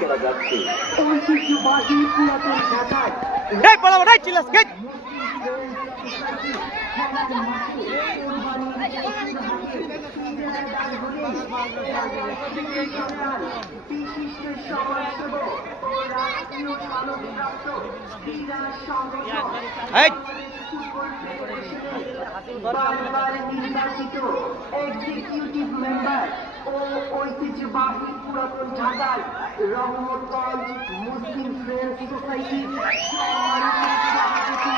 করা যাচ্ছে বিশিষ্ট সমাজসেবক ও রাষ্ট্রীয় মানবপ্রাপ্ত ক্রীড়া সংগঠন বারবার নির্বাচিত এক্সিকিউটিভ মেম্বার ও ঐতিহ্যবাহী পুরাতন ঢাকার রহমতগঞ্জ মুসলিম ফ্রেন্ডস সোসাইটির সভাপতি